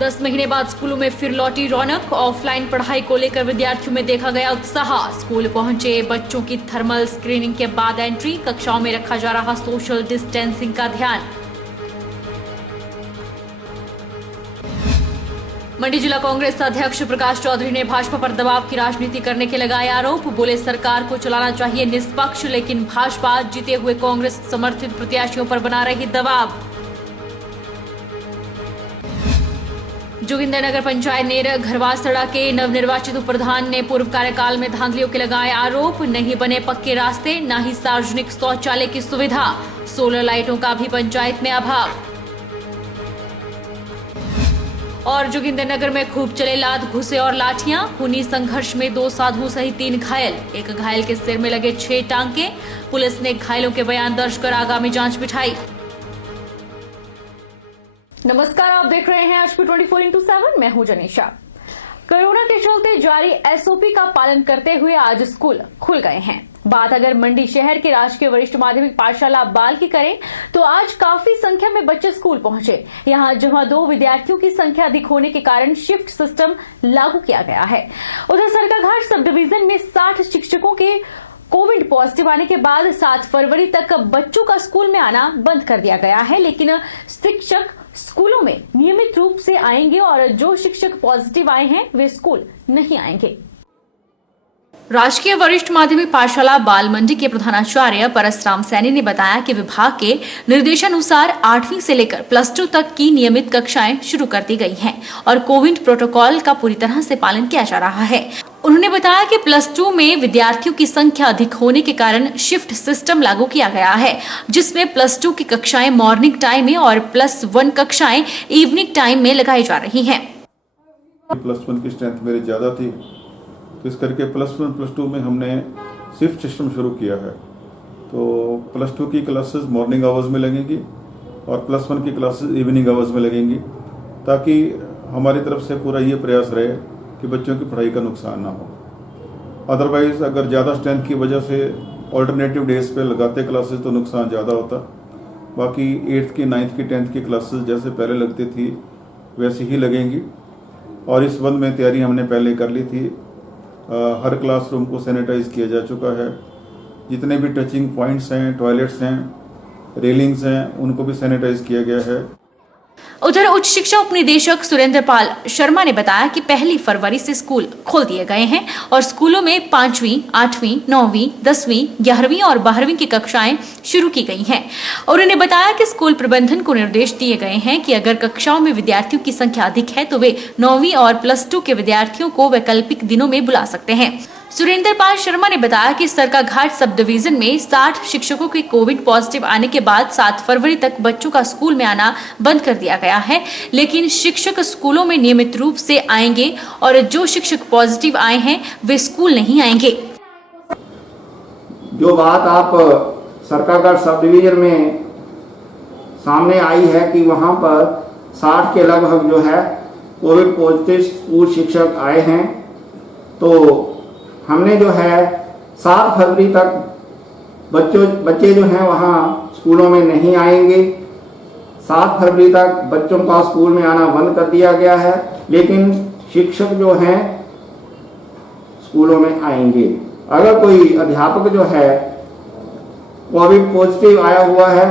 10 महीने बाद स्कूलों में फिर लौटी रौनक। ऑफलाइन पढ़ाई को लेकर विद्यार्थियों में देखा गया उत्साह। स्कूल पहुंचे बच्चों की थर्मल स्क्रीनिंग के बाद एंट्री। कक्षाओं में रखा जा रहा सोशल डिस्टेंसिंग का ध्यान। मंडी जिला कांग्रेस अध्यक्ष प्रकाश चौधरी ने भाजपा पर दबाव की राजनीति करने के लगाए आरोप। बोले सरकार को चलाना चाहिए निष्पक्ष, लेकिन भाजपा जीते हुए कांग्रेस समर्थित प्रत्याशियों पर बना रही दबाव। जोगिंदरनगर पंचायत नेर घरवासड़ा के नवनिर्वाचित उप प्रधान ने पूर्व कार्यकाल में धांधलियों के लगाए आरोप। नहीं बने पक्के रास्ते, न ही सार्वजनिक शौचालय की सुविधा। सोलर लाइटों का भी पंचायत में अभाव। और जोगिंदरनगर में खूब चले लात घुसे और लाठियां। खूनी संघर्ष में 2 साधुओं सहित 3 घायल। एक घायल के सिर में लगे 6 टांके। पुलिस ने घायलों के बयान दर्ज कर आगामी जांच बिठाई। नमस्कार, आप देख रहे हैं HP 24x7। मैं हूं जनीशा। कोरोना के चलते जारी SOP का पालन करते हुए आज स्कूल खुल गए हैं। बात अगर मंडी शहर के राजकीय वरिष्ठ माध्यमिक पाठशाला बाल की करें तो आज काफी संख्या में बच्चे स्कूल पहुंचे। यहां जहां 2 विद्यार्थियों की संख्या अधिक होने के कारण शिफ्ट सिस्टम लागू किया गया है। उधर सरकाघाट सब डिवीजन में 60 शिक्षकों के कोविड पॉजिटिव आने के बाद 7 फरवरी तक बच्चों का स्कूल में आना बंद कर दिया गया है, लेकिन शिक्षक स्कूलों में नियमित रूप से आएंगे और जो शिक्षक पॉजिटिव आए हैं वे स्कूल नहीं आएंगे। राजकीय वरिष्ठ माध्यमिक पाठशाला बाल मंडी के प्रधानाचार्य परसराम सैनी ने बताया कि विभाग के निर्देशानुसार 8वीं से लेकर +2 तक की नियमित कक्षाएं शुरू कर दी गई हैं और कोविड प्रोटोकॉल का पूरी तरह से पालन किया जा रहा है। उन्होंने बताया कि +2 में विद्यार्थियों की संख्या अधिक होने के कारण शिफ्ट सिस्टम लागू किया गया है, जिसमें +2 की कक्षाएं मॉर्निंग टाइम में और +1 कक्षाएं इवनिंग टाइम में लगाई जा रही हैं। +1 की स्ट्रेंथ मेरी ज्यादा थी, तो इस करके +1 +2 में हमने शिफ्ट सिस्टम शुरू किया है। तो +2 की क्लासेस मॉर्निंग आवर्स में लगेंगी और +1 की क्लासेस इवनिंग आवर्स में लगेंगी, ताकि हमारी तरफ से पूरा ये प्रयास रहे कि बच्चों की पढ़ाई का नुकसान ना हो। अदरवाइज अगर ज़्यादा स्ट्रेंथ की वजह से ऑल्टरनेटिव डेज पे लगाते क्लासेस तो नुकसान ज़्यादा होता। बाकी 8th की 9th की 10th की क्लासेस जैसे पहले लगती थी वैसी ही लगेंगी और इस संबंध में तैयारी हमने पहले कर ली थी। हर क्लासरूम को सैनिटाइज किया जा चुका है। जितने भी टचिंग पॉइंट्स हैं, टॉयलेट्स हैं, रेलिंग्स हैं, उनको भी सैनिटाइज किया गया है। उधर उच्च शिक्षा उपनिदेशक सुरेंद्र पाल शर्मा ने बताया कि 1 फरवरी से स्कूल खोल दिए गए हैं और स्कूलों में 5वीं, 8वीं, 9वीं, 10वीं, 11वीं और 12वीं की कक्षाएं शुरू की गई हैं। उन्होंने बताया कि स्कूल प्रबंधन को निर्देश दिए गए हैं कि अगर कक्षाओं में विद्यार्थियों की संख्या अधिक है तो वे 9वीं और +2 के विद्यार्थियों को वैकल्पिक दिनों में बुला सकते हैं। सुरेंद्र पाल शर्मा ने बताया कि सरकाघाट सब डिवीजन में 60 शिक्षकों के कोविड पॉजिटिव आने के बाद 7 फरवरी तक बच्चों का स्कूल में आना बंद कर दिया गया है, लेकिन शिक्षक स्कूलों में नियमित रूप से आएंगे और जो शिक्षक पॉजिटिव आए हैं वे स्कूल नहीं आएंगे। जो बात आप सरकाघाट सब डिवीजन में सामने आई है कि वहां पर 60 के लगभग जो है कोविड पॉजिटिव स्कूल शिक्षक आए हैं, तो हमने जो है 7 फरवरी तक बच्चे जो हैं वहाँ स्कूलों में नहीं आएंगे। 7 फरवरी तक बच्चों का स्कूल में आना बंद कर दिया गया है, लेकिन शिक्षक जो हैं स्कूलों में आएंगे। अगर कोई अध्यापक जो है कोविड पॉजिटिव आया हुआ है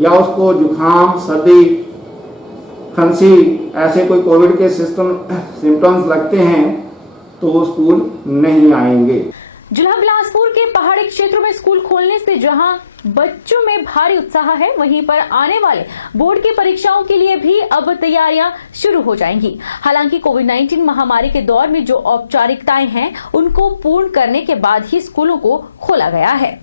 या उसको जुकाम, सर्दी, खांसी ऐसे कोई कोविड के सिम्टम्स लगते हैं तो वो स्कूल नहीं आएंगे। जिला बिलासपुर के पहाड़ी क्षेत्रों में स्कूल खोलने से जहां बच्चों में भारी उत्साह है, वहीं पर आने वाले बोर्ड की परीक्षाओं के लिए भी अब तैयारियां शुरू हो जाएंगी। हालांकि कोविड-19 महामारी के दौर में जो औपचारिकताएं हैं उनको पूर्ण करने के बाद ही स्कूलों को खोला गया है।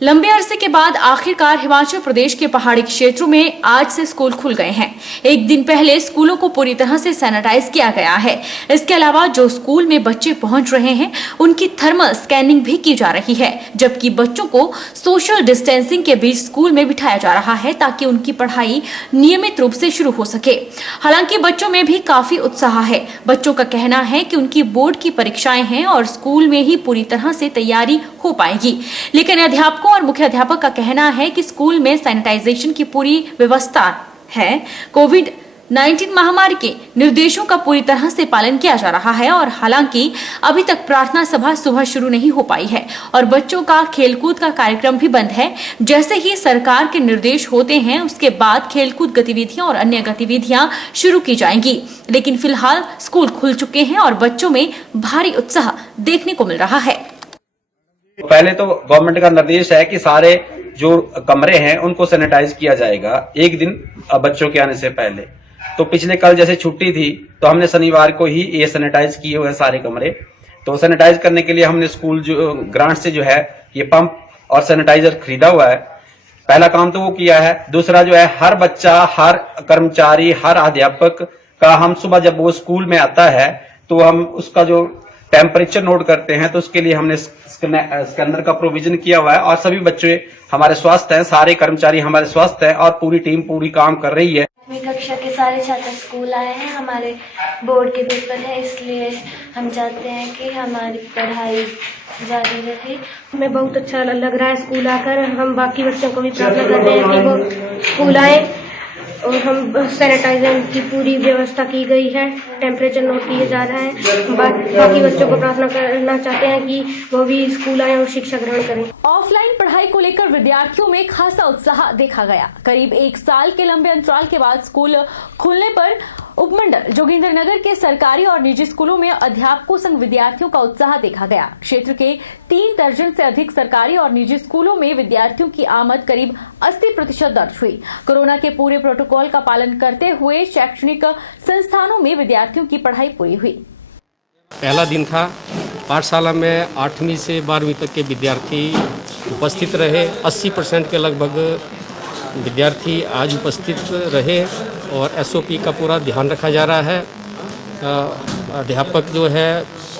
लंबे अरसे के बाद आखिरकार हिमाचल प्रदेश के पहाड़ी क्षेत्रों में आज से स्कूल खुल गए हैं। एक दिन पहले स्कूलों को पूरी तरह से सैनिटाइज किया गया है। इसके अलावा जो स्कूल में बच्चे पहुंच रहे हैं उनकी थर्मल स्कैनिंग भी की जा रही है, जबकि बच्चों को सोशल डिस्टेंसिंग के बीच स्कूल में बिठाया जा रहा है ताकि उनकी पढ़ाई नियमित रूप से शुरू हो सके। हालांकि बच्चों में भी काफी उत्साह है। बच्चों का कहना है कि उनकी बोर्ड की परीक्षाएं हैं और स्कूल में ही पूरी तरह से तैयारी हो पाएगी, लेकिन अध्यापकों और मुख्य अध्यापक का कहना है कि स्कूल में सैनिटाइजेशन की पूरी व्यवस्था है। कोविड कोविड-19 महामारी के निर्देशों का पूरी तरह से पालन किया जा रहा है और हालांकि अभी तक प्रार्थना सभा सुबह शुरू नहीं हो पाई है और बच्चों का खेलकूद का कार्यक्रम भी बंद है। जैसे ही सरकार के निर्देश होते हैं उसके बाद खेलकूद गतिविधियां और अन्य गतिविधियां शुरू की जाएंगी, लेकिन फिलहाल स्कूल खुल चुके हैं और बच्चों में भारी उत्साह देखने को मिल रहा है। पहले तो गवर्नमेंट का निर्देश है कि सारे जो कमरे हैं उनको सैनिटाइज किया जाएगा एक दिन बच्चों के आने से पहले। तो पिछले कल जैसे छुट्टी थी तो हमने शनिवार को ही ये सैनिटाइज किए हुए सारे कमरे। तो सैनिटाइज करने के लिए हमने स्कूल जो ग्रांट से जो है ये पंप और सैनिटाइजर खरीदा हुआ है। पहला काम तो वो किया है। दूसरा जो है हर बच्चा, हर कर्मचारी, हर अध्यापक का हम सुबह जब वो स्कूल में आता है तो हम उसका जो टेम्परेचर नोट करते हैं, तो उसके लिए हमने स्कैनर का प्रोविजन किया हुआ है और सभी बच्चे हमारे स्वस्थ हैं, सारे कर्मचारी हमारे स्वस्थ हैं और पूरी टीम पूरी काम कर रही है। कक्षा के सारे छात्र स्कूल आए हैं, हमारे बोर्ड के पेपर है, इसलिए हम चाहते हैं कि हमारी पढ़ाई जारी रहे। हमें बहुत अच्छा लग रहा है स्कूल आकर। हम बाकी बच्चों को भी प्रार्थना कर रहे हैं कि वो स्कूल आए और हम सैनिटाइजर की पूरी व्यवस्था की गई है, टेम्परेचर नोट किया जा रहा है। बाकी बच्चों को प्रार्थना करना चाहते हैं कि वो भी स्कूल आए और शिक्षा ग्रहण करें। ऑफलाइन पढ़ाई को लेकर विद्यार्थियों में खासा उत्साह देखा गया। करीब 1 साल के लंबे अंतराल के बाद स्कूल खुलने पर उपमंडल जोगिंद्रनगर के सरकारी और निजी स्कूलों में अध्यापकों संग विद्यार्थियों का उत्साह देखा गया। क्षेत्र के 3 दर्जन से अधिक सरकारी और निजी स्कूलों में विद्यार्थियों की आमद करीब 80% दर्ज हुई। कोरोना के पूरे प्रोटोकॉल का पालन करते हुए शैक्षणिक संस्थानों में विद्यार्थियों की पढ़ाई पूरी हुई। पहला दिन था। पाठशाला में 8वीं से 12वीं तक के विद्यार्थी उपस्थित रहे। 80% के लगभग विद्यार्थी आज उपस्थित रहे और एसओपी का पूरा ध्यान रखा जा रहा है। अध्यापक जो है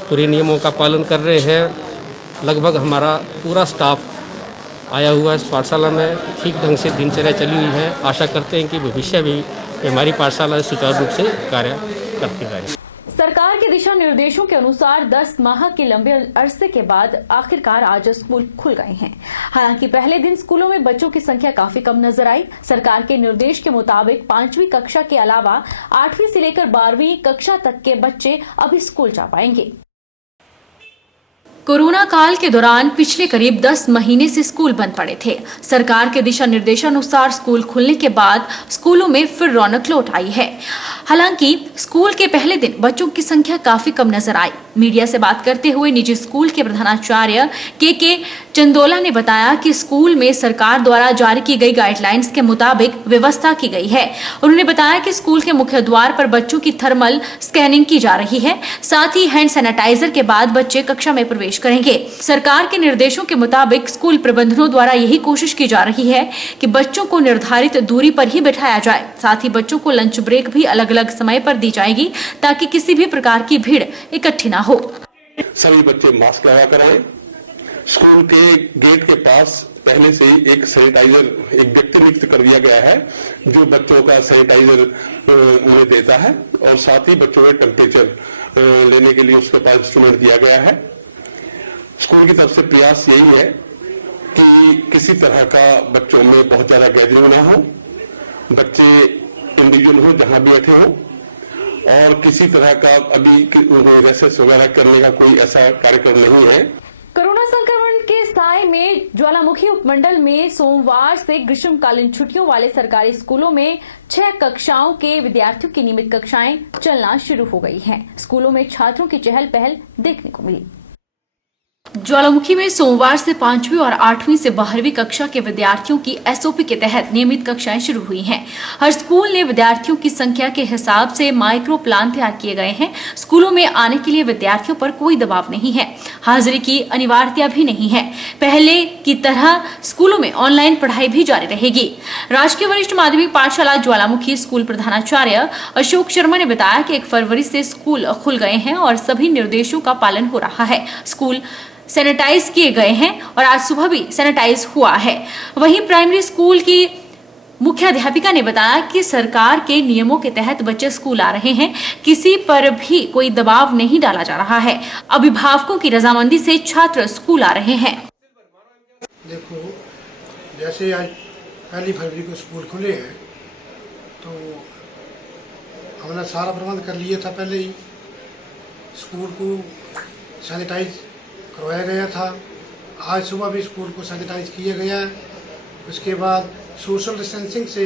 पूरे नियमों का पालन कर रहे हैं। लगभग हमारा पूरा स्टाफ आया हुआ है इस पाठशाला में। ठीक ढंग से दिनचर्या चली हुई है। आशा करते हैं कि भविष्य भी हमारी पाठशाला सुचारू रूप से कार्य करती रहे। सरकार के दिशा निर्देशों के अनुसार 10 माह के लंबे अरसे के बाद आखिरकार आज स्कूल खुल गए हैं। हालांकि पहले दिन स्कूलों में बच्चों की संख्या काफी कम नजर आई। सरकार के निर्देश के मुताबिक 5वीं कक्षा के अलावा 8वीं से लेकर 12वीं कक्षा तक के बच्चे अभी स्कूल जा पाएंगे। कोरोना काल के दौरान पिछले करीब 10 महीने से स्कूल बंद पड़े थे। सरकार के दिशा निर्देशानुसार स्कूल खुलने के बाद स्कूलों में फिर रौनक लौट आई है। हालांकि स्कूल के पहले दिन बच्चों की संख्या काफी कम नजर आई। मीडिया से बात करते हुए निजी स्कूल के प्रधानाचार्य के चंदोला ने बताया कि स्कूल में सरकार द्वारा जारी की गई गाइडलाइंस के मुताबिक व्यवस्था की गई है। उन्होंने बताया कि स्कूल के मुख्य द्वार पर बच्चों की थर्मल स्कैनिंग की जा रही है। साथ ही हैंड सैनिटाइजर के बाद बच्चे कक्षा में प्रवेश करेंगे। सरकार के निर्देशों के मुताबिक स्कूल प्रबंधनों द्वारा यही कोशिश की जा रही है कि बच्चों को निर्धारित दूरी पर ही बैठाया जाए। साथ ही बच्चों को लंच ब्रेक भी अलग अलग समय पर दी जाएगी ताकि किसी भी प्रकार की भीड़ इकट्ठी न हो। सभी बच्चे मास्क लगा कर आए। स्कूल के गेट के पास पहले से ही एक सैनिटाइजर एक व्यक्ति नियुक्त कर दिया गया है जो बच्चों का सैनिटाइजर उन्हें देता है और साथ ही बच्चों के टेम्परेचर लेने के लिए उसके पास इंस्ट्रूमेंट दिया गया है। स्कूल की तरफ से प्रयास यही है कि किसी तरह का बच्चों में बहुत ज्यादा गैदरिंग ना हो, बच्चे इंडिविजुअल हो जहां भी बैठे हो और किसी तरह का अभी रेसेस वगैरह करने का कोई ऐसा कार्यक्रम नहीं है। कोरोना संक्रमण के साए में ज्वालामुखी उपमंडल में सोमवार से ग्रीष्मकालीन छुट्टियों वाले सरकारी स्कूलों में 6 कक्षाओं के विद्यार्थियों की नियमित कक्षाएं चलना शुरू हो गई हैं। स्कूलों में छात्रों की चहल पहल देखने को मिली। ज्वालामुखी में सोमवार से 5वीं और 8वीं से 12वीं कक्षा के विद्यार्थियों की एसओपी के तहत नियमित कक्षाएं शुरू हुई हैं। हर स्कूल ने विद्यार्थियों की संख्या के हिसाब से माइक्रो प्लान तैयार किए गए हैं। स्कूलों में आने के लिए विद्यार्थियों पर कोई दबाव नहीं है। हाजिरी की अनिवार्यता भी नहीं है। पहले की तरह स्कूलों में ऑनलाइन पढ़ाई भी जारी रहेगी। राजकीय वरिष्ठ माध्यमिक पाठशाला ज्वालामुखी स्कूल प्रधानाचार्य अशोक शर्मा ने बताया कि 1 फरवरी से स्कूल खुल गए हैं और सभी निर्देशों का पालन हो रहा है। स्कूल सैनिटाइज किए गए हैं और आज सुबह भी सैनिटाइज हुआ है। वहीं प्राइमरी स्कूल की मुख्याध्यापिका ने बताया कि सरकार के नियमों के तहत बच्चे स्कूल आ रहे हैं। किसी पर भी कोई दबाव नहीं डाला जा रहा है। अभिभावकों की रजामंदी से छात्र स्कूल आ रहे हैं। देखो, जैसे आज 1 फरवरी को स्कूल खुले हैं तो हमने सारा प्रबंध कर लिया था। पहले ही स्कूल को सैनिटाइज करवाया गया था। आज सुबह भी स्कूल को सैनिटाइज किया गया है। उसके बाद सोशल डिस्टेंसिंग से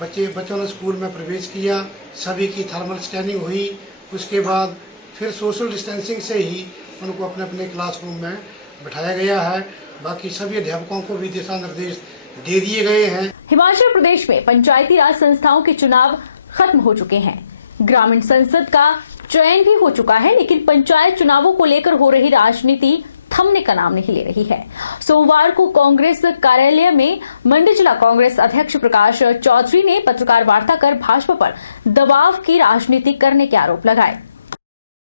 बच्चों ने स्कूल में प्रवेश किया। सभी की थर्मल स्कैनिंग हुई। उसके बाद फिर सोशल डिस्टेंसिंग से ही उनको अपने अपने क्लासरूम में बिठाया गया है। बाकी सभी अध्यापकों को भी दिशा निर्देश दे दिए गए हैं। हिमाचल प्रदेश में पंचायती राज संस्थाओं के चुनाव खत्म हो चुके हैं। ग्रामीण संसद का चयन भी हो चुका है, लेकिन पंचायत चुनावों को लेकर हो रही राजनीति थमने का नाम नहीं ले रही है। सोमवार को कांग्रेस कार्यालय में मंडी जिला कांग्रेस अध्यक्ष प्रकाश चौधरी ने पत्रकार वार्ता कर भाजपा पर दबाव की राजनीति करने के आरोप लगाए।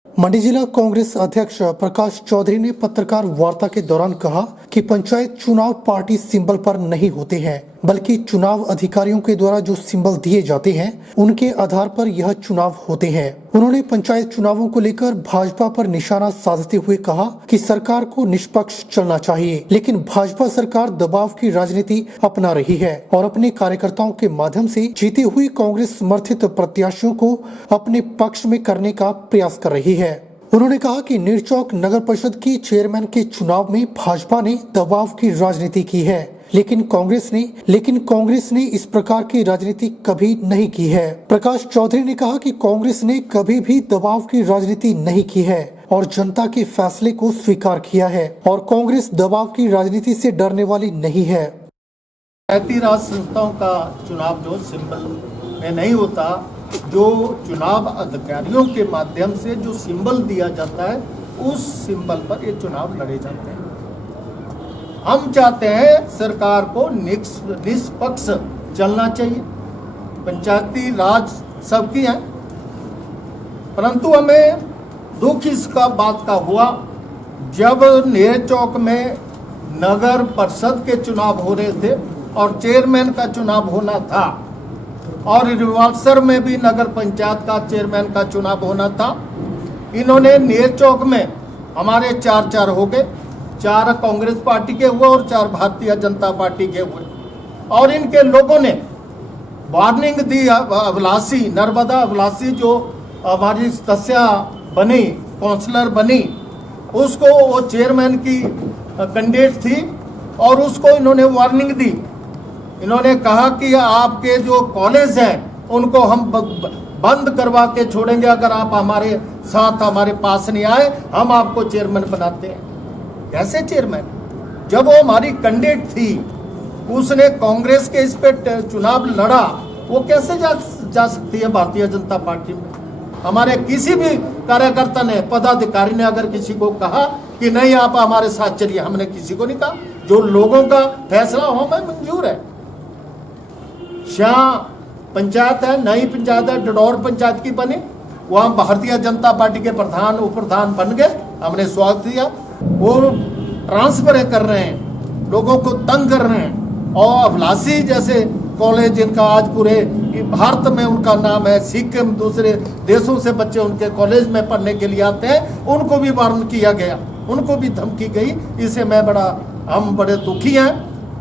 मंडी जिला कांग्रेस अध्यक्ष प्रकाश चौधरी ने पत्रकार वार्ता के दौरान कहा कि पंचायत चुनाव पार्टी सिंबल पर नहीं होते हैं, बल्कि चुनाव अधिकारियों के द्वारा जो सिंबल दिए जाते हैं उनके आधार पर यह चुनाव होते हैं। उन्होंने पंचायत चुनावों को लेकर भाजपा पर निशाना साधते हुए कहा कि सरकार को निष्पक्ष चलना चाहिए, लेकिन भाजपा सरकार दबाव की राजनीति अपना रही है और अपने कार्यकर्ताओं के माध्यम से जीती हुई कांग्रेस समर्थित प्रत्याशियों को अपने पक्ष में करने का प्रयास कर रही है। उन्होंने कहा कि निरचौक नगर परिषद की चेयरमैन के चुनाव में भाजपा ने दबाव की राजनीति की है, लेकिन कांग्रेस ने इस प्रकार की राजनीति कभी नहीं की है। प्रकाश चौधरी ने कहा कि कांग्रेस ने कभी भी दबाव की राजनीति नहीं की है और जनता के फैसले को स्वीकार किया है और कांग्रेस दबाव की राजनीति से डरने वाली नहीं है। पंचायती राज संस्थाओं का चुनाव जो सिंबल में नहीं होता, जो चुनाव अधिकारियों के माध्यम से जो सिंबल दिया जाता है उस सिंबल पर ये चुनाव लड़े जाते हैं। हम चाहते हैं सरकार को निष्पक्ष चलना चाहिए। पंचायती राज सबकी है, परंतु हमें दुख इसका बात का हुआ जब नेरचौक में नगर परिषद के चुनाव हो रहे थे और चेयरमैन का चुनाव होना था और रिवाल्सर में भी नगर पंचायत का चेयरमैन का चुनाव होना था। इन्होंने नेरचौक में हमारे 4-4 हो गए, 4 कांग्रेस पार्टी के हुए और 4 भारतीय जनता पार्टी के हुए और इनके लोगों ने वार्निंग दी। अभिलाषी नर्मदा अभिलाषी जो हमारी सदस्या बनी, काउंसलर बनी, उसको वो चेयरमैन की कैंडिडेट थी और उसको इन्होंने वार्निंग दी। इन्होंने कहा कि आपके जो कॉलेज हैं उनको हम बंद करवा के छोड़ेंगे, अगर आप हमारे साथ हमारे पास नहीं आए हम आपको चेयरमैन बनाते हैं। कैसे चेयरमैन? जब वो हमारी कैंडिडेट थी, उसने कांग्रेस के इस पे चुनाव लड़ा, वो कैसे जा सकती है भारतीय जनता पार्टी में? हमारे किसी भी कार्यकर्ता ने, पदाधिकारी ने अगर किसी को कहा कि नहीं आप हमारे साथ चलिए, हमने किसी को नहीं कहा। जो लोगों का फैसला हो हमें मंजूर है। शाह पंचायत है, नई पंचायत है, डडौर पंचायत की बनी, वहाँ भारतीय जनता पार्टी के प्रधान उप प्रधान बन गए, हमने स्वागत किया। वो ट्रांसफर कर रहे हैं, लोगों को तंग कर रहे हैं और अभिलाषी जैसे कॉलेज जिनका आज पूरे भारत में उनका नाम है, सिक्किम दूसरे देशों से बच्चे उनके कॉलेज में पढ़ने के लिए आते हैं, उनको भी वार्न किया गया, उनको भी धमकी गई। इसे हम बड़े दुखी हैं।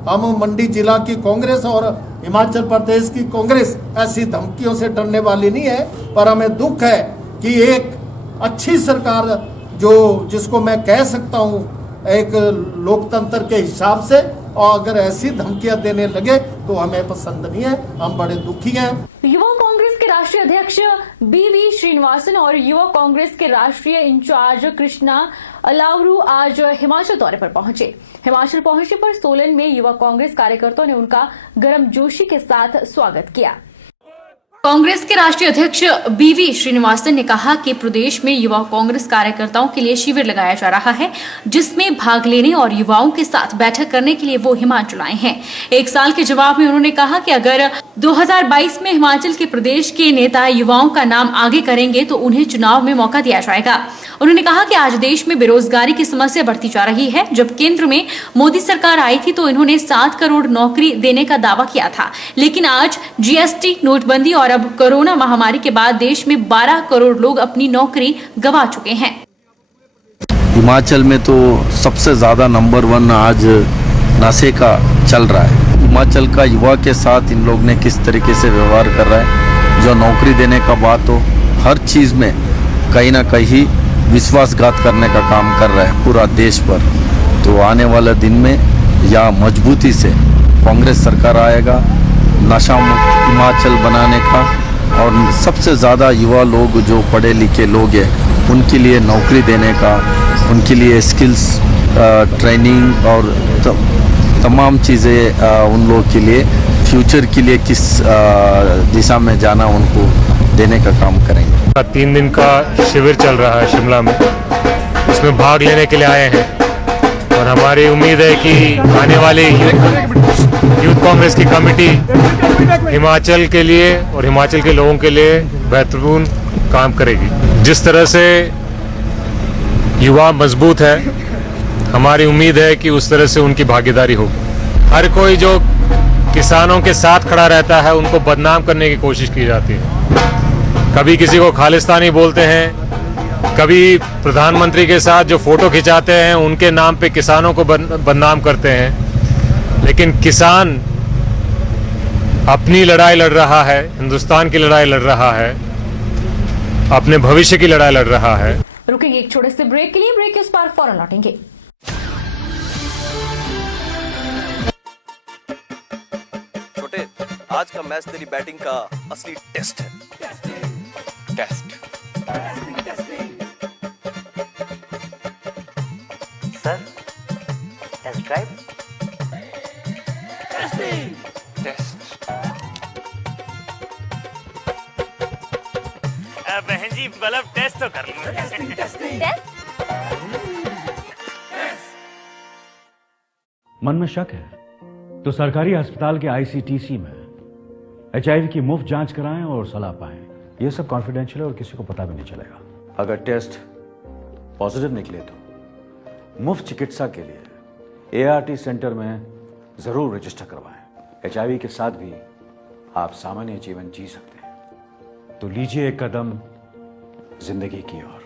हम मंडी जिला की कांग्रेस और हिमाचल प्रदेश की कांग्रेस ऐसी धमकियों से डरने वाली नहीं है, पर हमें दुख है कि एक अच्छी सरकार जिसको मैं कह सकता हूँ एक लोकतंत्र के हिसाब से, और अगर ऐसी धमकियां देने लगे तो हमें पसंद नहीं है, हम बड़े दुखी हैं। युवा कांग्रेस के राष्ट्रीय अध्यक्ष बीवी श्रीनिवासन और युवा कांग्रेस के राष्ट्रीय इंचार्ज कृष्णा अलावरू आज हिमाचल दौरे पर पहुंचे। हिमाचल पहुंचने पर सोलन में युवा कांग्रेस कार्यकर्ताओं ने उनका गर्मजोशी के साथ स्वागत किया। कांग्रेस के राष्ट्रीय अध्यक्ष बीवी श्रीनिवासन ने कहा कि प्रदेश में युवा कांग्रेस कार्यकर्ताओं के लिए शिविर लगाया जा रहा है, जिसमें भाग लेने और युवाओं के साथ बैठक करने के लिए वो हिमाचल आए हैं। 1 साल के जवाब में उन्होंने कहा कि अगर 2022 में हिमाचल के प्रदेश के नेता युवाओं का नाम आगे करेंगे तो उन्हें चुनाव में मौका दिया जाएगा। उन्होंने कहा कि आज देश में बेरोजगारी की समस्या बढ़ती जा रही है। जब केंद्र में मोदी सरकार आई थी तो इन्होंने 7 करोड़ नौकरी देने का दावा किया था, लेकिन आज जीएसटी, नोटबंदी और अब कोरोना महामारी के बाद देश में 12 करोड़ लोग अपनी नौकरी गंवा चुके हैं। हिमाचल में तो सबसे ज्यादा नंबर 1 आज नशे का चल रहा है। हिमाचल का युवा के साथ इन लोग ने किस तरीके से व्यवहार कर रहा है, जो नौकरी देने का बात हो, हर चीज़ में कहीं ना कहीं विश्वासघात करने का काम कर रहा है पूरा देश पर। तो आने वाले दिन में या मजबूती से कांग्रेस सरकार आएगा, नशा मुक्त हिमाचल बनाने का, और सबसे ज़्यादा युवा लोग जो पढ़े लिखे लोग हैं उनके लिए नौकरी देने का, उनके लिए स्किल्स ट्रेनिंग और तमाम चीज़ें उन लोग के लिए फ्यूचर के लिए किस दिशा में जाना उनको देने का काम करेंगे। 3 दिन का शिविर चल रहा है शिमला में, उसमें भाग लेने के लिए आए हैं और हमारी उम्मीद है कि आने वाली यूथ कांग्रेस की कमेटी हिमाचल के लिए और हिमाचल के लोगों के लिए बेहतरीन काम करेगी। जिस तरह से युवा मजबूत है, हमारी उम्मीद है कि उस तरह से उनकी भागीदारी होगी। हर कोई जो किसानों के साथ खड़ा रहता है उनको बदनाम करने की कोशिश की जाती है। कभी किसी को खालिस्तानी बोलते हैं, कभी प्रधानमंत्री के साथ जो फोटो खिंचाते हैं उनके नाम पे किसानों को बदनाम करते हैं। लेकिन किसान अपनी लड़ाई लड़ रहा है, हिंदुस्तान की लड़ाई लड़ रहा है, अपने भविष्य की लड़ाई लड़ रहा है। रुकेंगे एक छोटे से ब्रेक के लिए, ब्रेक के उस पार फौरन लौटेंगे। छोटे, आज का मैच तेरी बैटिंग का असली टेस्ट है। Test sir, test drive. बहन जी बल्ब टेस्ट तो कर लो। मन में शक है तो सरकारी अस्पताल के ICTC में HIV की मुफ्त जांच कराएं और सलाह पाएं। यह सब कॉन्फिडेंशियल है और किसी को पता भी नहीं चलेगा। अगर टेस्ट पॉजिटिव निकले तो मुफ्त चिकित्सा के लिए ART सेंटर में जरूर रजिस्टर करवाएं। HIV के साथ भी आप सामान्य जीवन जी सकते हैं। तो लीजिए एक कदम जिंदगी की ओर।